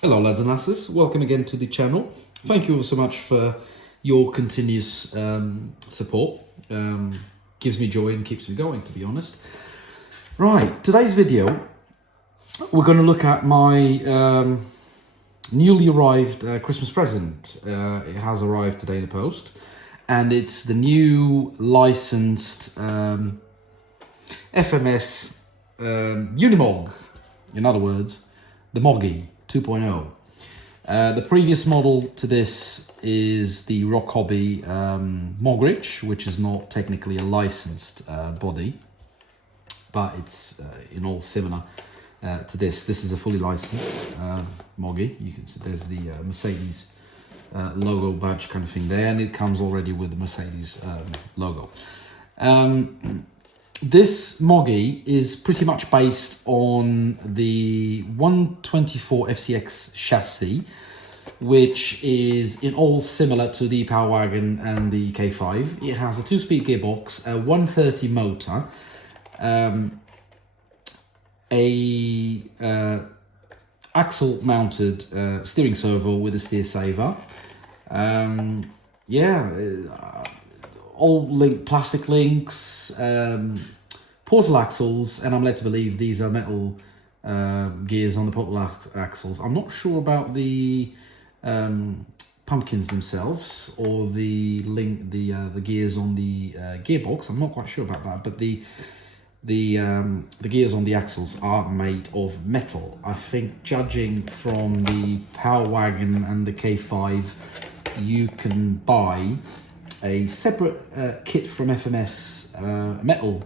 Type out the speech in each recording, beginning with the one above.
Hello lads and lasses, welcome again to the channel. Thank you so much for your continuous support. Gives me joy and keeps me going, to be honest. Right, today's video, we're going to look at my newly arrived Christmas present. It has arrived today in the post, and it's the new licensed FMS Unimog. In other words, the Moggy 2.0. The previous model to this is the Rock Hobby Mogridge, which is not technically a licensed body, but it's in all similar to this. This is a fully licensed Moggy. You can see there's the Mercedes logo badge kind of thing there, and it comes already with the Mercedes logo. This Moggy is pretty much based on the 124 FCX chassis, which is in all similar to the Power Wagon and the K5. It has a 2-speed gearbox, a 130 motor, a axle mounted steering servo with a steer saver. All linked plastic links, portal axles, and I'm led to believe these are metal gears on the portal axles. I'm not sure about the pumpkins themselves or the gears on the gearbox. I'm not quite sure about that, but the gears on the axles are made of metal. I think, judging from the Power Wagon and the K5, you can buy a separate kit from FMS, metal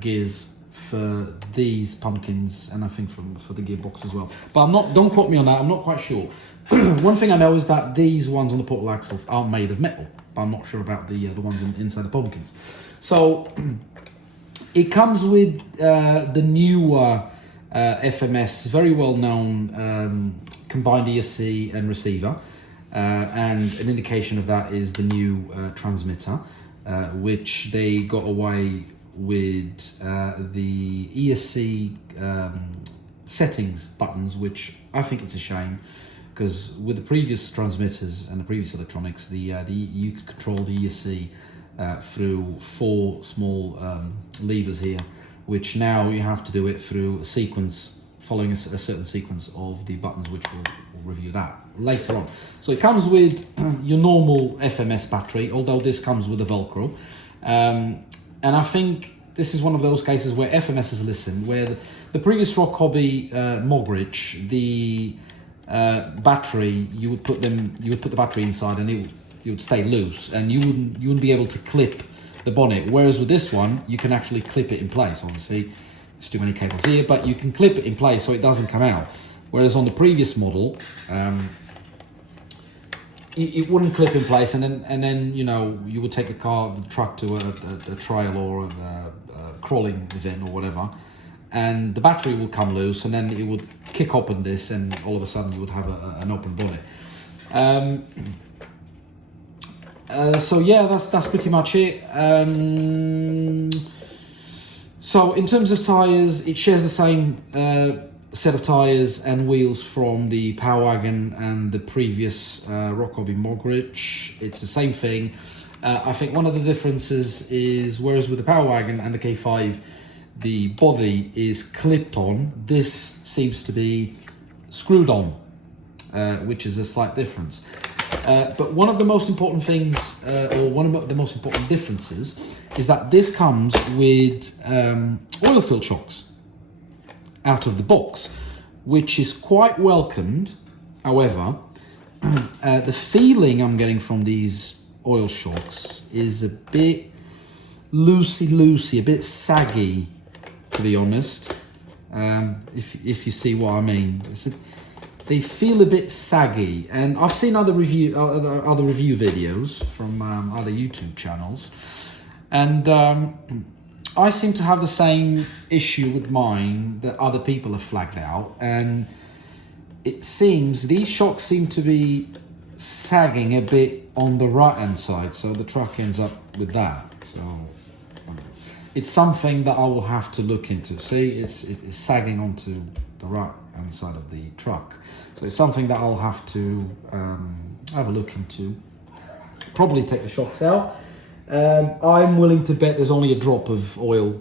gears for these pumpkins, and I think for the gearbox as well. But don't quote me on that, I'm not quite sure. One thing I know is that these ones on the portal axles are made of metal, but I'm not sure about the ones inside the pumpkins. So it comes with the newer FMS, very well known combined ESC and receiver. And an indication of that is the new transmitter, which they got away with the ESC settings buttons, which I think it's a shame, because with the previous transmitters and the previous electronics, you could control the ESC through 4 small levers here, which now you have to do it through a sequence, following a certain sequence of the buttons, which we'll review that later on. So it comes with your normal FMS battery, although this comes with a Velcro. And I think this is one of those cases where FMS has listened, where the previous Rock Hobby Mogridge, the battery, you would put the battery inside and it would stay loose, and you wouldn't be able to clip the bonnet. Whereas with this one, you can actually clip it in place. Obviously, there's too many cables here, but you can clip it in place so it doesn't come out. Whereas on the previous model, it wouldn't clip in place, and then you know, you would take the truck to a trial or a crawling event or whatever, and the battery would come loose, and then it would kick open this, and all of a sudden you would have an open bonnet. So yeah, that's pretty much it. So in terms of tyres, it shares the same set of tyres and wheels from the Power Wagon and the previous Rock Hobby Mogridge. It's the same thing. I think one of the differences is, whereas with the Power Wagon and the K5, the body is clipped on, this seems to be screwed on, which is a slight difference. But one of the most important things, or one of the most important differences, is that this comes with oil-filled shocks out of the box, which is quite welcomed. However, the feeling I'm getting from these oil shocks is a bit loosey, a bit saggy, to be honest. If you see what I mean. They feel a bit saggy, and I've seen other review videos from other YouTube channels, and I seem to have the same issue with mine that other people have flagged out, and it seems these shocks seem to be sagging a bit on the right hand side, so the truck ends up with that. So it's something that I will have to look into. See, it's sagging onto the right hand side of the truck. So it's something that I'll have to have a look into. Probably take the shocks out. I'm willing to bet there's only a drop of oil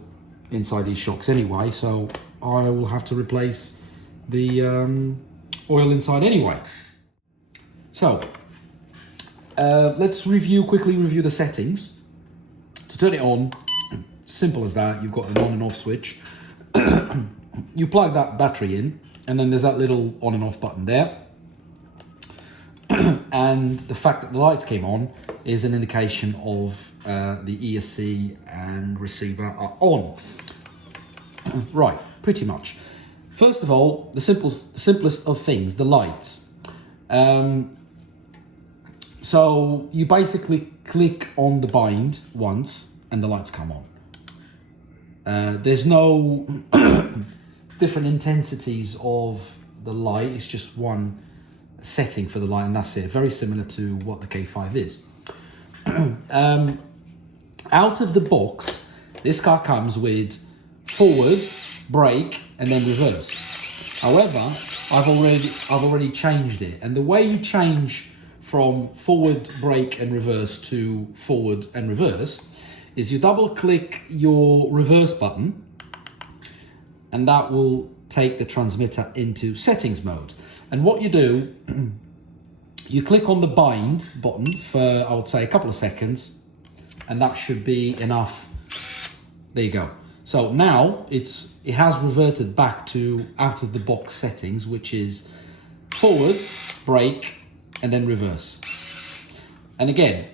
inside these shocks anyway, so I will have to replace the oil inside anyway. So let's quickly review the settings. To turn it on, simple as that. You've got an on and off switch. You plug that battery in, and then there's that little on and off button there. And the fact that the lights came on is an indication of the ESC and receiver are on. Right, pretty much. First of all, the simplest of things, the lights. So you basically click on the bind once and the lights come on. There's no different intensities of the light, it's just one setting for the light and that's it. Very similar to what the K5 is. Out of the box, this car comes with forward, brake, and then reverse. However, I've already changed it, and the way you change from forward, brake, and reverse to forward and reverse is you double click your reverse button, and that will take the transmitter into settings mode. And what you do, you click on the bind button for, I would say, a couple of seconds, and that should be enough. There you go. So now it has reverted back to out of the box settings, which is forward, brake, and then reverse. And again,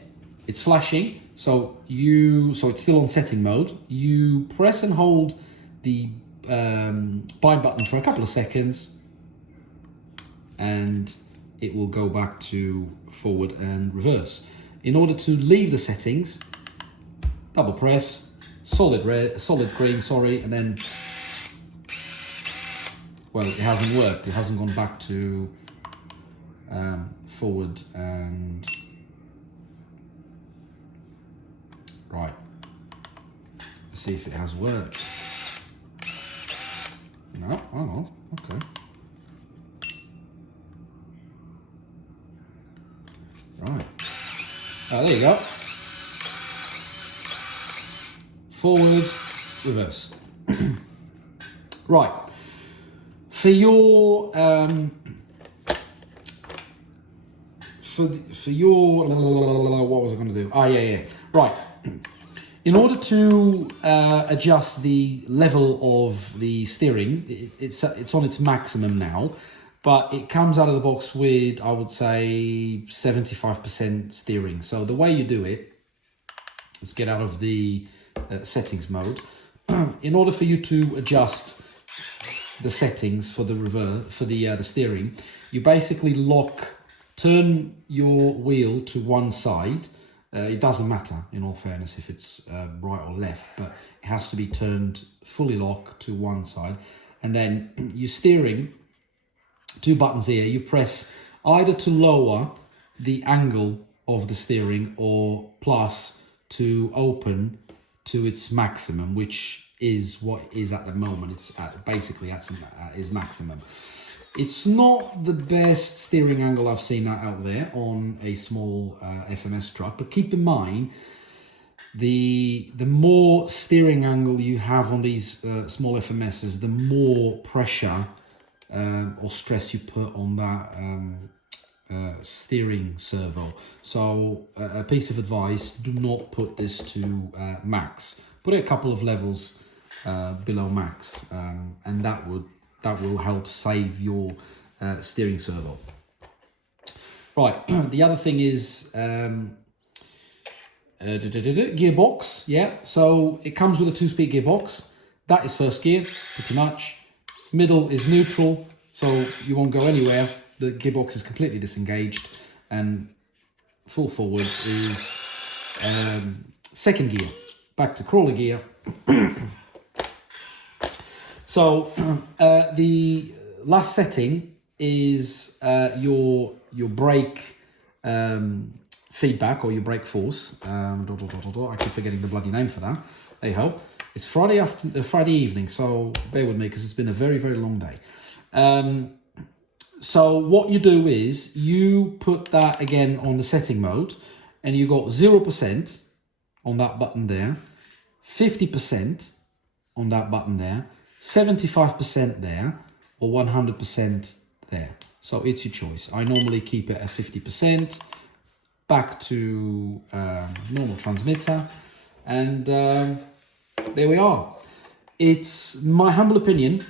it's flashing, so it's still on setting mode. You press and hold the bind button for a couple of seconds, and it will go back to forward and reverse. In order to leave the settings, double press, solid green, sorry, and then, well, it hasn't worked. It hasn't gone back to forward and, right. Let's see if it has worked. No, hang on, okay. Right. There you go. Forward, reverse. Right. For your what was I going to do? Yeah. Right. In order to adjust the level of the steering, it's on its maximum now. But it comes out of the box with, I would say, 75% steering. So the way you do it, let's get out of the settings mode. In order for you to adjust the settings for the steering, you basically turn your wheel to one side. It doesn't matter, in all fairness, if it's right or left, but it has to be turned fully locked to one side. And then you're steering. Two buttons here, you press either to lower the angle of the steering or plus to open to its maximum, which is what is at the moment. It's basically at its maximum. It's not the best steering angle I've seen out there on a small FMS truck, but keep in mind the more steering angle you have on these small FMSs, the more pressure or stress you put on that steering servo. So a piece of advice, do not put this to max. Put it a couple of levels below max, and that will help save your steering servo. Right, the other thing is gearbox. Yeah, so it comes with a 2-speed gearbox. That is first gear, pretty much. Middle is neutral, so you won't go anywhere. The gearbox is completely disengaged, and full forwards is second gear, back to crawler gear. So the last setting is your brake feedback or your brake force. I keep forgetting the bloody name for that. Hey ho. It's Friday evening, so bear with me because it's been a very, very long day. So what you do is you put that again on the setting mode, and you got 0% on that button there, 50% on that button there, 75% there, or 100% there. So it's your choice. I normally keep it at 50%, back to normal transmitter, and there we are. It's my humble opinion,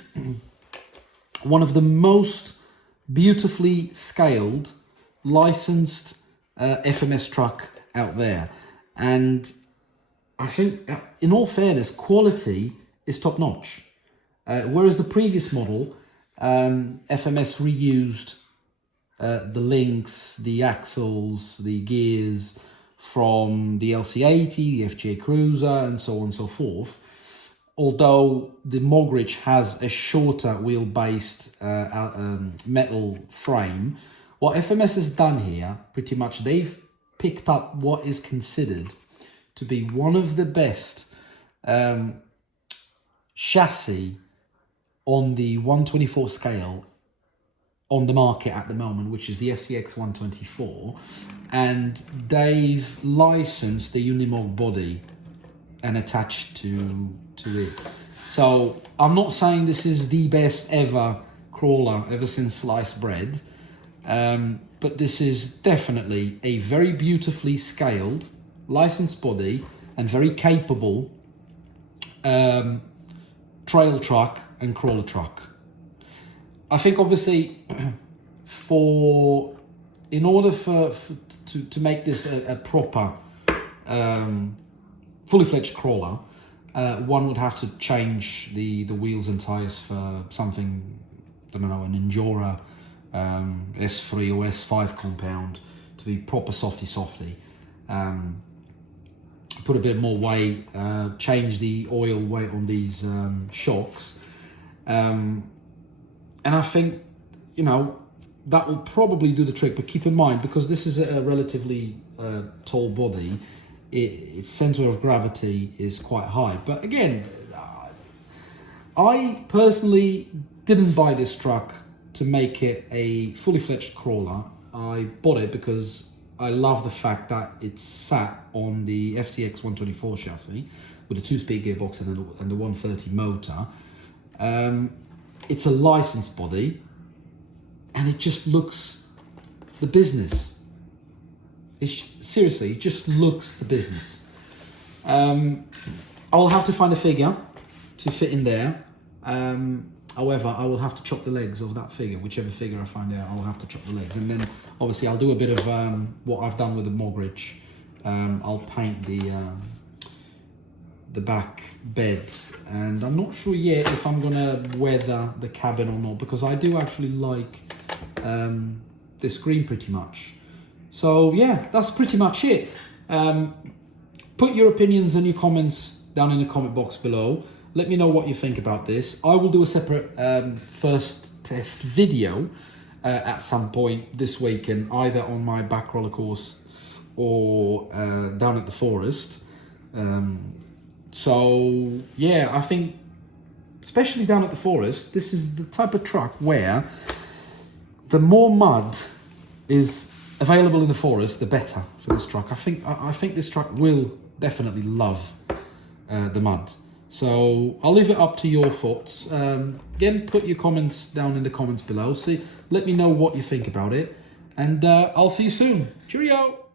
one of the most beautifully scaled, licensed FMS truck out there. And I think, in all fairness, quality is top notch. Whereas the previous model, FMS reused the links, the axles, the gears from the LC80, the FJ Cruiser, and so on and so forth. Although the Mogridge has a shorter wheel-based metal frame, what FMS has done here, pretty much, they've picked up what is considered to be one of the best chassis on the 124 scale on the market at the moment, which is the FCX24, and they've licensed the Unimog body and attached to it. So I'm not saying this is the best ever crawler ever since sliced bread, but this is definitely a very beautifully scaled licensed body and very capable trail truck and crawler truck. I think obviously in order to make this a proper fully fledged crawler, one would have to change the wheels and tires for something, I don't know, an Endura S3 or S5 compound to be proper softy. Put a bit more weight, change the oil weight on these shocks. And I think, you know, that will probably do the trick. But keep in mind, because this is a relatively tall body, its center of gravity is quite high. But again, I personally didn't buy this truck to make it a fully fledged crawler. I bought it because I love the fact that it's sat on the FCX124 chassis with a 2-speed gearbox and the 130 motor. It's a licensed body, and it just looks the business. Seriously, it just looks the business. I'll have to find a figure to fit in there. However, I will have to chop the legs of that figure. Whichever figure I find out, I'll have to chop the legs. And then, obviously, I'll do a bit of what I've done with the Mogridge. I'll paint the back bed. And I'm not sure yet if I'm going to weather the cabin or not, because I do actually like this green pretty much. So, yeah, that's pretty much it. Put your opinions and your comments down in the comment box below. Let me know what you think about this. I will do a separate first test video at some point this weekend, either on my back roller course or down at the forest. So, yeah, I think, especially down at the forest, this is the type of truck where the more mud is available in the forest, the better for this truck. I think this truck will definitely love the mud. So I'll leave it up to your thoughts. Again, put your comments down in the comments below. Let me know what you think about it. And I'll see you soon. Cheerio!